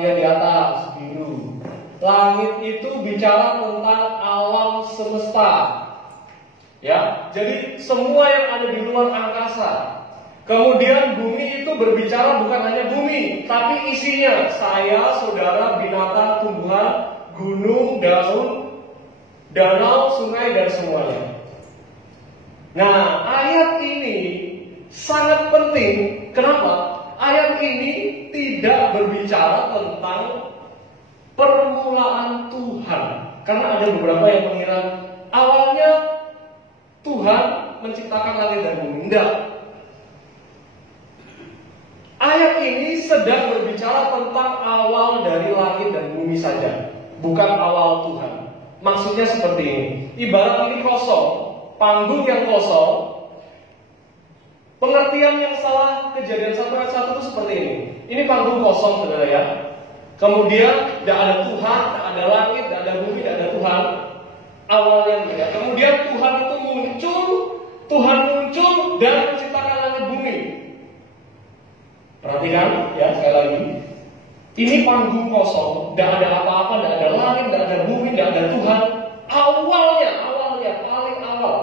lihat di atas, biru. Langit itu bicara tentang alam semesta. Ya, jadi semua yang ada di luar angkasa. Kemudian bumi itu berbicara bukan hanya bumi, tapi isinya saya, saudara, binatang, tumbuhan, gunung, daun, danau, sungai, dan semuanya. Nah, ayat ini sangat penting. Kenapa? Ayat ini tidak berbicara tentang permulaan Tuhan. Karena ada beberapa yang mengira awalnya Tuhan menciptakan langit dan bumi. Tidak. Ayat ini sedang berbicara tentang awal dari langit dan bumi saja, bukan awal Tuhan. Maksudnya seperti ini. Ibarat ini kosong, panggung yang kosong. Pengertian yang salah Kejadian 1 ayat 1 itu seperti ini. Ini panggung kosong, saudara ya. Kemudian tidak ada Tuhan, tidak ada langit, tidak ada bumi, tidak ada Tuhan. Awalnya tidak. Kemudian Tuhan itu muncul dan menciptakan langit bumi. Perhatikan ya sekali lagi. Ini panggung kosong, tidak ada apa-apa, tidak ada langit, tidak ada bumi, tidak ada Tuhan. Awalnya, paling awal.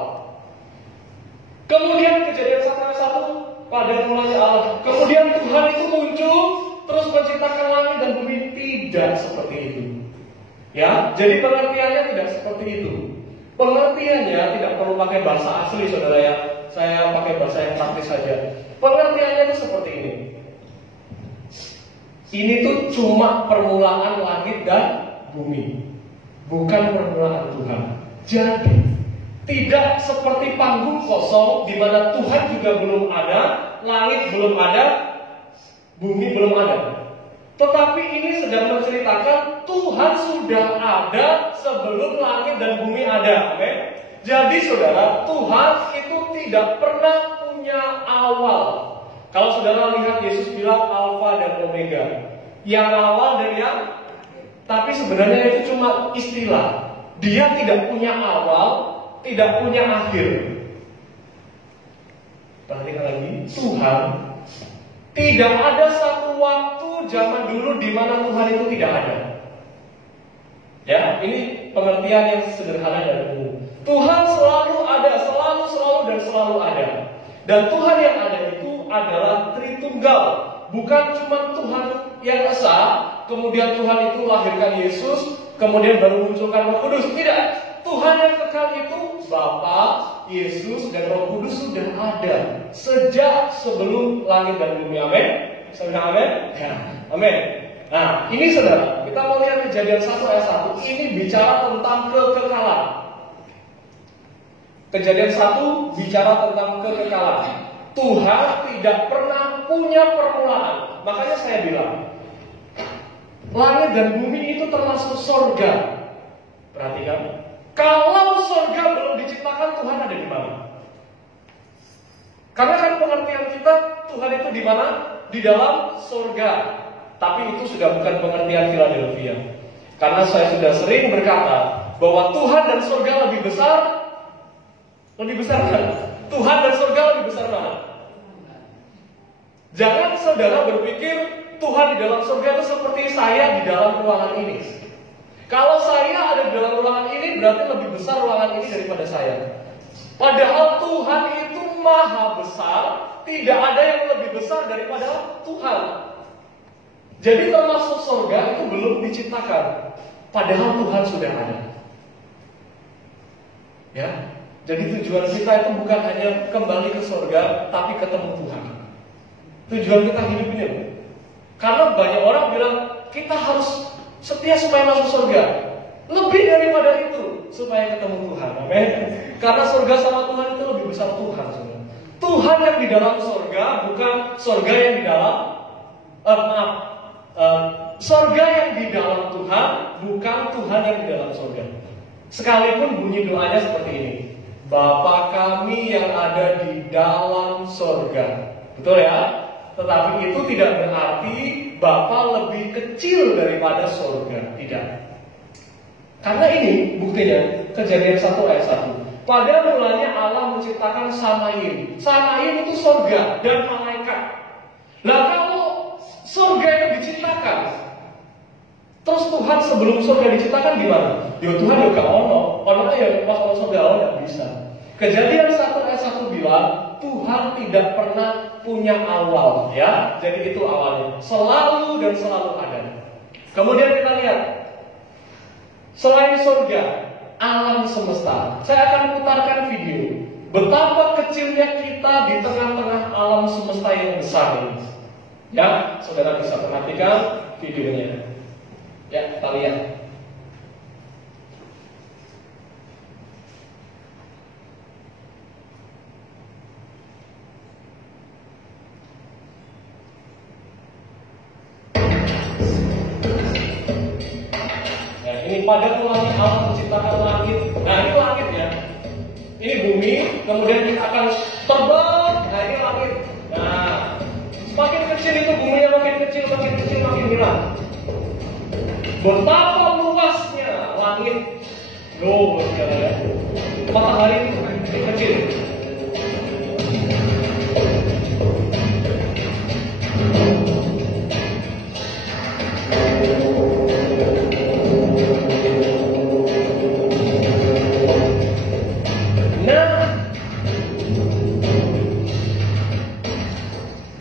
Kemudian Kejadian 1 ayat 1 pada mulanya Allah. Kemudian Tuhan itu muncul terus menciptakan langit dan bumi. Tidak seperti itu. Ya, jadi pengertiannya tidak seperti itu. Pengertiannya tidak perlu pakai bahasa asli, saudara ya. Saya pakai bahasa yang praktis saja. Pengertiannya itu seperti ini. Ini tuh cuma permulaan langit dan bumi, bukan permulaan Tuhan. Jadi tidak seperti panggung kosong di mana Tuhan juga belum ada, langit belum ada, bumi belum ada. Tetapi ini sedang menceritakan Tuhan sudah ada sebelum langit dan bumi ada. Oke? Jadi saudara, Tuhan itu tidak pernah punya awal. Kalau saudara lihat Yesus bilang Alfa dan Omega, yang awal dan yang, tapi sebenarnya itu cuma istilah. Dia tidak punya awal, tidak punya akhir. Perhatikan lagi, Tuhan tidak ada satu waktu zaman dulu di mana Tuhan itu tidak ada. Ya, ini pengertian yang sederhana dan umum. Tuhan selalu ada, selalu dan selalu ada. Dan Tuhan yang ada itu adalah Tritunggal, bukan cuma Tuhan yang esa, kemudian Tuhan itu lahirkan Yesus, kemudian baru munculkan Roh Kudus. Tidak. Tuhan yang kekal itu Bapa, Yesus, dan Roh Kudus sudah ada sejak sebelum langit dan bumi. Amin. Saudara, amin. Ya, amin. Nah, ini saudara, kita mau lihat Kejadian 1 ayat 1. Ini bicara tentang kekekalan. Kejadian 1 bicara tentang kekekalan. Tuhan tidak pernah punya permulaan. Makanya saya bilang, langit dan bumi itu termasuk sorga. Perhatikan. Kalau sorga belum diciptakan, Tuhan ada di mana? Karena kan pengertian kita, Tuhan itu di mana? Di dalam sorga. Tapi itu sudah bukan pengertian Philadelphia. Karena saya sudah sering berkata bahwa Tuhan dan sorga lebih besar. Lebih besar kan? Tuhan dan sorga lebih besar mana? Jangan saudara berpikir Tuhan di dalam sorga itu seperti saya di dalam ruangan ini. Kalau saya ada di dalam ruangan ini, berarti lebih besar ruangan ini daripada saya. Padahal Tuhan itu maha besar, tidak ada yang lebih besar daripada Tuhan. Jadi termasuk surga itu belum diciptakan, padahal Tuhan sudah ada. Ya, jadi tujuan kita itu bukan hanya kembali ke surga, tapi ketemu Tuhan. Tujuan kita hidup ini, karena banyak orang bilang kita harus setia supaya masuk surga. Lebih daripada itu supaya ketemu Tuhan. Amin. Karena surga sama Tuhan itu lebih besar Tuhan. Tuhan yang di dalam surga bukan surga yang di dalam surga yang di dalam Tuhan bukan Tuhan yang di dalam surga. Sekalipun bunyi doanya seperti ini, Bapa kami yang ada di dalam surga. Betul ya? Tetapi itu tidak berarti Bapa lebih kecil daripada surga. Tidak. Karena ini buktinya Kejadian 1 ayat 1. Pada mulanya Allah menciptakan Samaim. Samaim itu surga dan malaikat. Nah kalau surga itu diciptakan, sebelum surga diciptakan gimana? Ya Tuhan juga ono ya pas surga ono bisa. Kejadian 1 ayat 1 bilang Tuhan tidak pernah punya awal, ya. Jadi itu awalnya, selalu dan selalu ada. Kemudian kita lihat selain surga, alam semesta. Saya akan putarkan video betapa kecilnya kita di tengah-tengah alam semesta yang besar ini. Ya, saudara bisa perhatikan videonya. Ya, kita lihat. Nah, ini pada mulanya Allah menciptakan langit. Nah, ini langit ya. Ini bumi, kemudian kita akan terbang. Nah, ini langit. Nah, semakin kecil itu buminya makin kecil, makin hilang. Betapa luasnya langit. Loh, ya. Matahari itu kecil. Nah,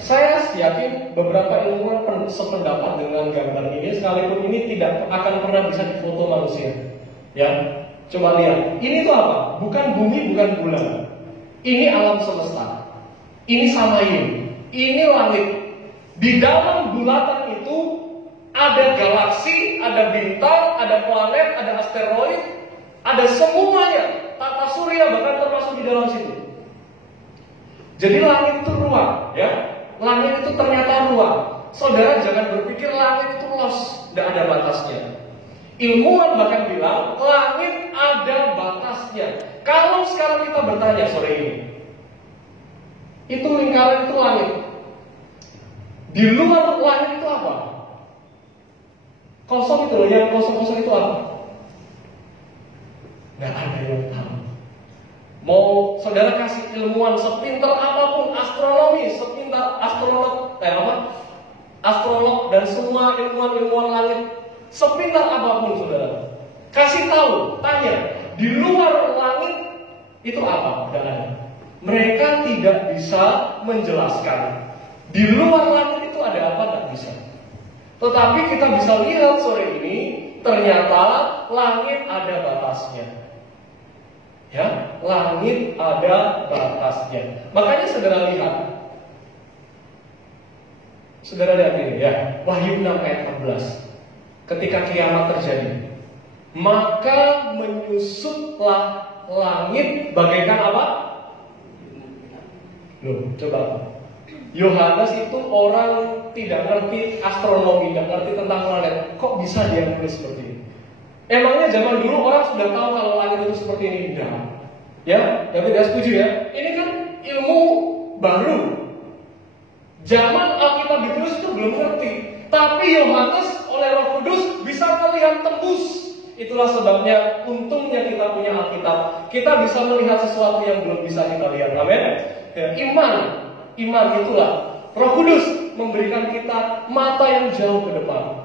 saya yakin beberapa ilmuwan sependapat dengan gambar ini, sekalipun ini tidak akan pernah bisa difoto manusia. Ya, coba lihat. Ini tuh apa? Bukan bumi, bukan bulan. Ini alam semesta. Ini samain. Ini langit. Di dalam bulatan itu ada galaksi, ada bintang, ada planet, ada asteroid, ada semuanya. Tata surya bahkan termasuk di dalam situ. Jadi langit itu ruang, ya. Langit itu ternyata ruang. Saudara jangan berpikir langit itu luas, tidak ada batasnya. Ilmuwan bahkan bilang langit ada batasnya. Kalau sekarang kita bertanya sore ini, itu lingkaran itu langit. Di luar langit itu apa? Kosong itu loh, yang kosong-kosong itu apa? Nggak ada yang tahu. Mau saudara kasih ilmuwan sepintar apapun, astronomi, sepintar astrolog, astrolog dan semua ilmuwan langit, sepintar apapun saudara, kasih tahu, tanya, di luar langit itu apa? Nggak ada. Mereka tidak bisa menjelaskan. Di luar langit itu ada apa? Nggak bisa. Tetapi kita bisa lihat sore ini, ternyata langit ada batasnya. Ya, langit ada batasnya. Makanya saudara lihat. Saudara lihat ini ya, Wahyu 6 ayat 14. Ketika kiamat terjadi, maka menyusutlah langit bagaikan apa? Loh, coba. Yohanes itu orang tidak ngerti astronomi, tidak ngerti tentang planet. Kok bisa dia nulis seperti ini? Emangnya zaman dulu orang sudah tahu kalau langit itu seperti ini? Tidak. Ya, yang tidak setuju ya. Ini kan ilmu baru. Zaman Alkitab ditulis itu belum ngerti. Tapi Yohanes oleh Roh Kudus bisa melihat tembus. Itulah sebabnya untungnya kita punya Alkitab. Kita bisa melihat sesuatu yang belum bisa kita lihat. Amin. Ya, iman itulah Roh Kudus memberikan kita mata yang jauh ke depan.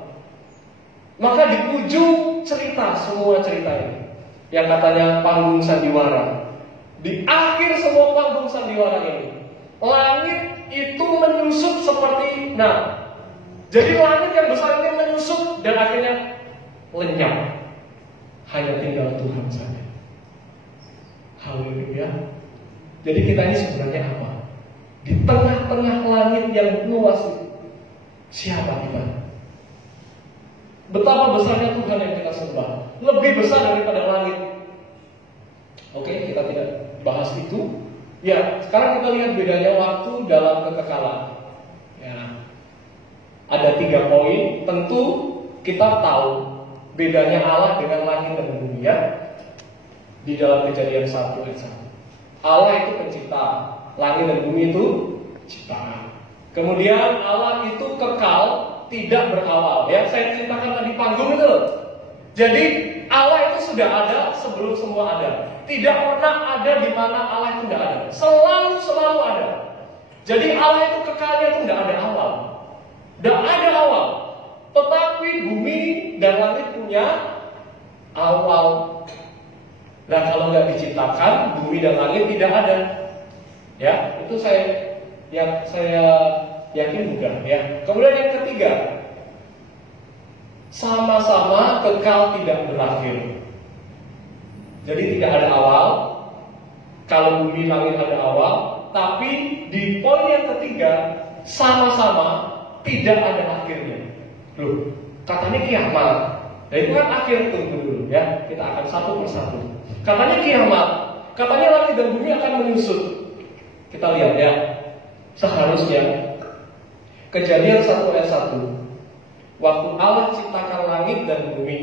Maka di ujung cerita, semua cerita ini, yang katanya panggung sandiwara, di akhir semua panggung sandiwara ini, langit itu menyusut seperti, jadi langit yang besar ini menyusut dan akhirnya lenyap, hanya tinggal Tuhan saja. Haleluya. Jadi kita ini sebenarnya apa? Di tengah-tengah langit yang luas itu, siapa kita? Betapa besarnya Tuhan yang kita sembah, lebih besar daripada langit. Oke, kita tidak bahas itu. Ya, sekarang kita lihat bedanya waktu dalam kekekalan. Ya, ada 3 poin. Tentu kita tahu bedanya Allah dengan langit dan bumi ya. Di dalam Kejadian 1 ayat 1. Allah itu pencipta, langit dan bumi itu ciptaan. Kemudian Allah itu kekal, tidak berawal. Ya, saya ceritakan tadi panggung itu loh. Jadi Allah itu sudah ada sebelum semua ada. Tidak pernah ada di mana Allah itu tidak ada. Selalu ada. Jadi Allah itu kekalnya itu tidak ada awal. Tidak ada awal. Tetapi bumi dan langit punya awal. Nah, kalau nggak diciptakan, bumi dan langit tidak ada. Ya, itu saya yakin bukan. Ya. Kemudian yang ketiga, sama-sama kekal tidak berakhir. Jadi tidak ada awal. Kalau bumi langit ada awal, tapi di poin yang ketiga sama-sama tidak ada akhirnya. Loh, katanya kiamat. Nah, itu kan akhir, tunggu dulu ya. Kita akan satu persatu. Katanya kiamat, katanya langit dan bumi akan menyusut. Kita lihat ya. Seharusnya Kejadian 1 ayat 1. Waktu Allah ciptakan langit dan bumi,